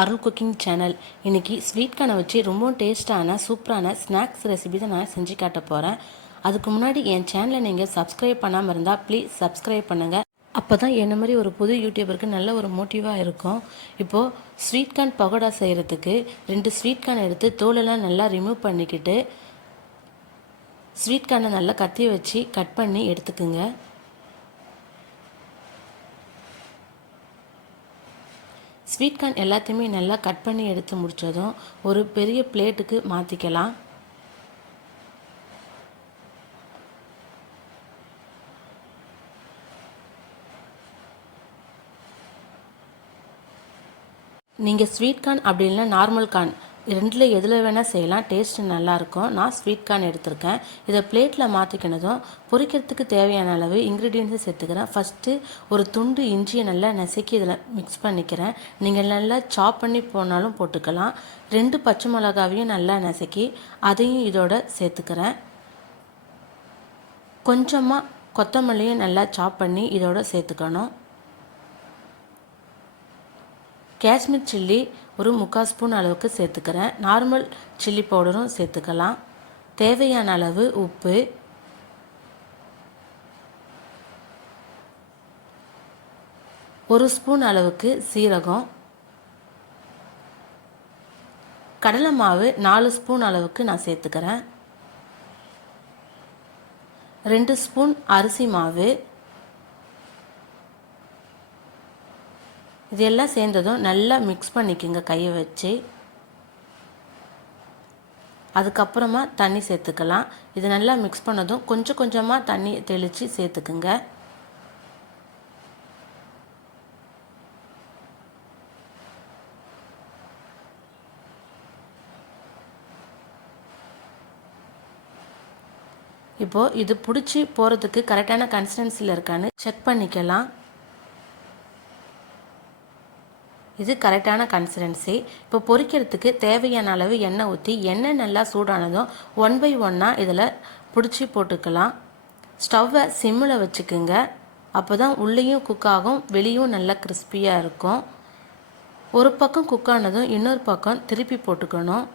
அருள் cooking channel. இன்றைக்கி sweet கார்னை வச்சு ரொம்ப டேஸ்ட்டான சூப்பரான ஸ்நாக்ஸ் ரெசிபி தான் நான் செஞ்சு காட்ட போகிறேன். அதுக்கு முன்னாடி என் சேனலை நீங்கள் சப்ஸ்கிரைப் பண்ணாமல் இருந்தால் ப்ளீஸ் சப்ஸ்கிரைப் பண்ணுங்கள். அப்போ தான் என்ன மாதிரி ஒரு புது யூடியூபருக்கு நல்ல ஒரு மோட்டிவாக இருக்கும். இப்போது ஸ்வீட் கார்ன் பகோடா செய்கிறதுக்கு 2 ஸ்வீட் கார்ன் எடுத்து தோலெல்லாம் நல்லா ரிமூவ் பண்ணிக்கிட்டு ஸ்வீட் கார்னை நல்லா கத்தி வச்சு கட் பண்ணி எடுத்துக்குங்க. ஸ்வீட் கார்ன் எல்லாத்தையுமே நல்லா கட் பண்ணி எடுத்து முடித்ததும் ஒரு பெரிய பிளேட்டுக்கு மாற்றிக்கலாம். நீங்கள் ஸ்வீட் கார்ன் அப்படி இல்லைனா நார்மல் கார்ன் ரெண்டில் எதில் வேணால் செய்யலாம், டேஸ்ட்டு நல்லாயிருக்கும். நான் ஸ்வீட் கார்ன் எடுத்திருக்கேன். இதை பிளேட்டில் மாற்றிக்கினதும் பொரிக்கிறதுக்கு தேவையான அளவு இன்க்ரீடியன்ஸை சேர்த்துக்கிறேன். ஃபஸ்ட்டு ஒரு துண்டு இஞ்சியை நல்லா நசுக்கி இதில் மிக்ஸ் பண்ணிக்கிறேன். நீங்கள் நல்லா சாப் பண்ணி போனாலும் போட்டுக்கலாம். 2 பச்சை மிளகாவையும் நல்லா நசுக்கி அதையும் இதோட சேர்த்துக்கிறேன். கொஞ்சமாக கொத்தமல்லியும் நல்லா சாப் பண்ணி இதோட சேர்த்துக்கணும். காஷ்மீர் சில்லி ஒரு 3/4 ஸ்பூன் அளவுக்கு சேர்த்துக்கிறேன். நார்மல் சில்லி பவுடரும் சேர்த்துக்கலாம். தேவையான அளவு உப்பு, ஒரு ஸ்பூன் அளவுக்கு சீரகம், கடலை மாவு 4 ஸ்பூன் அளவுக்கு நான் சேர்த்துக்கிறேன். 2 ஸ்பூன் அரிசி மாவு. இது எல்லாம் சேர்ந்ததும் நல்லா மிக்ஸ் பண்ணிக்கோங்க கையை வச்சு. அதுக்கப்புறமா தண்ணி சேர்த்துக்கலாம். இது நல்லா மிக்ஸ் பண்ணதும் கொஞ்சம் கொஞ்சமாக தண்ணி தெளித்து சேர்த்துக்குங்க. இப்போது இது பிடிச்சி போகிறதுக்கு கரெக்டான கன்சிஸ்டன்சியில் இருக்கான்னு செக் பண்ணிக்கலாம். இது கரெக்டான கன்சிஸ்டன்சி. இப்போ பொரிக்கிறதுக்கு தேவையான அளவு எண்ணெய் ஊற்றி எண்ணெய் நல்லா சூடானதும் 1 by 1 இதில் பிடிச்சி போட்டுக்கலாம். ஸ்டவ்வை சிம்மில் வச்சுக்குங்க. அப்போ தான் உள்ளேயும் குக் ஆகும், வெளியும் நல்லா கிறிஸ்பியாக இருக்கும். ஒரு பக்கம் குக் ஆனதும் இன்னொரு பக்கம் திருப்பி போட்டுக்கணும்.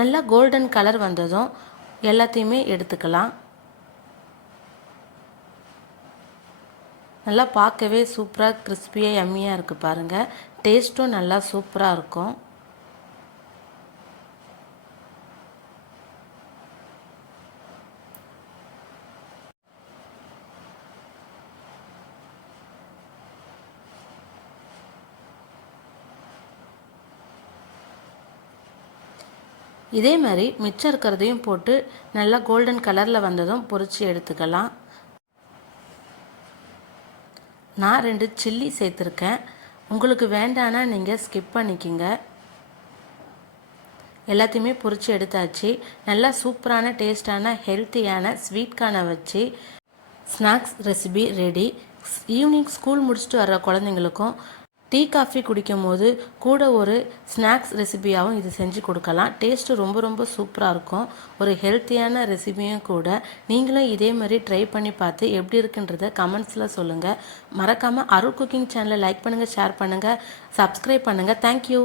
நல்லா கோல்டன் கலர் வந்ததும் எல்லாத்தையுமே எடுத்துக்கலாம். நல்லா பார்க்கவே சூப்பராக கிறிஸ்பியாக யம்மியாக இருக்குது பாருங்கள். டேஸ்ட்டும் நல்லா சூப்பராக இருக்கும். இதே மாதிரி மிச்சம் இருக்கிறதையும் போட்டு நல்லா கோல்டன் கலரில் வந்ததும் பொரித்து எடுத்துக்கலாம். நான் 2 சில்லி சேர்த்துருக்கேன். உங்களுக்கு வேண்டானா நீங்கள் ஸ்கிப் பண்ணிக்கிங்க. எல்லாத்தையுமே பொரித்து எடுத்தாச்சு. நல்லா சூப்பரான டேஸ்டான ஹெல்த்தியான ஸ்வீட் கார்னை வச்சு snacks recipe ready. Evening school முடிச்சுட்டு வர்ற குழந்தைங்களுக்கும் டீ காஃபி குடிக்கும் போது கூட ஒரு ஸ்நாக்ஸ் ரெசிபியாகவும் இது செஞ்சு கொடுக்கலாம். டேஸ்ட்டு ரொம்ப சூப்பராக இருக்கும். ஒரு ஹெல்த்தியான ரெசிபியும் கூட. நீங்களும் இதே மாதிரி ட்ரை பண்ணி பார்த்து எப்படி இருக்குன்றதை கமெண்ட்ஸில் சொல்லுங்கள். மறக்காமல் அருள் குக்கிங் சேனலை லைக் பண்ணுங்கள், ஷேர் பண்ணுங்கள், சப்ஸ்கிரைப் பண்ணுங்கள். தேங்க்யூ.